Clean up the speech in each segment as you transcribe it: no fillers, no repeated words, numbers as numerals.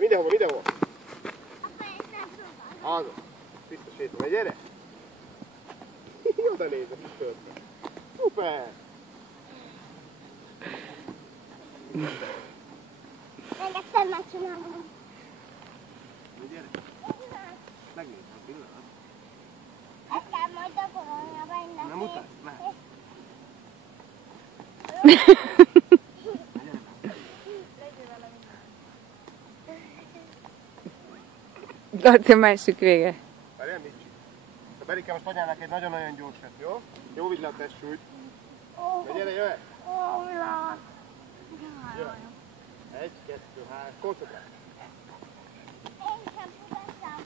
Mindenhova, mindenhova. Azon. Biztos sétolj, gyere. Oda nézd a kis földre. Szuper. Engedtem megcsinálom. Gyere. Megnézd a pillanat. Ezt kell majd gyakorolni a benne. Nem mutasd, mehet. Ott a másik vége. Várjál, mit csinál? A Berike most adjál neki egy nagyon-nagyon gyorsat, jó? Jó vidd le a testsúlyt. Gyere, jöjj! Jöjj! 1, 2, 3, koncentrálj! Én sem tudtam.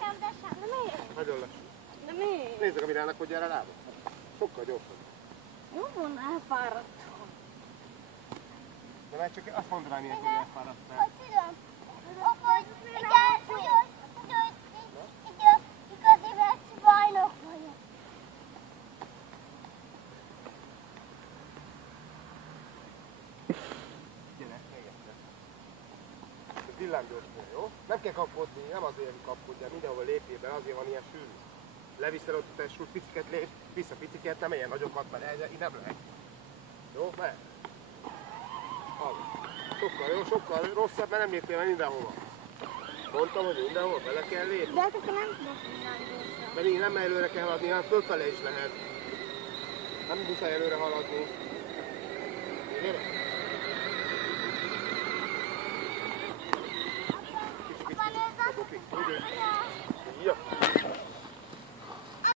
Sem, de sem. De miért? Nagyon lassú. De miért? Nézzük, amire elnakadjál a lábad. Sokkal gyorsabb. Jó volna, elfáradtam. De már csak azt mondd rám ilyenkor, hogy elfáradtál. Hogy tudom? Hogy igazi veci bajnok vagyok. Gyere, még egyszer. Ez villámgyorsan, jó? Nem kell kapkodni, nem azért kapkodjál, mindenhol lépjél be, azért van ilyen sűrű. Leviszed ott a testsúlyt, piciket lép, vissza piciket, nem ilyen nagyokat, mert így nem lehet. Jó? Mehet. Sokkal rosszabb, mert nem léptél meg mindenhova. Mondtam, hogy mindenhol bele kell lépni. De hát akkor nem tudok mindent. Mert így nem előre kell haladni, hanem fölfele is lehet. Nem muszáj előre haladni. Gyere! Kicsit, kicsit, kicsit, kicsit, kicsit, kicsit, kicsit, kicsit, kicsit, kicsit, kicsit, kicsit,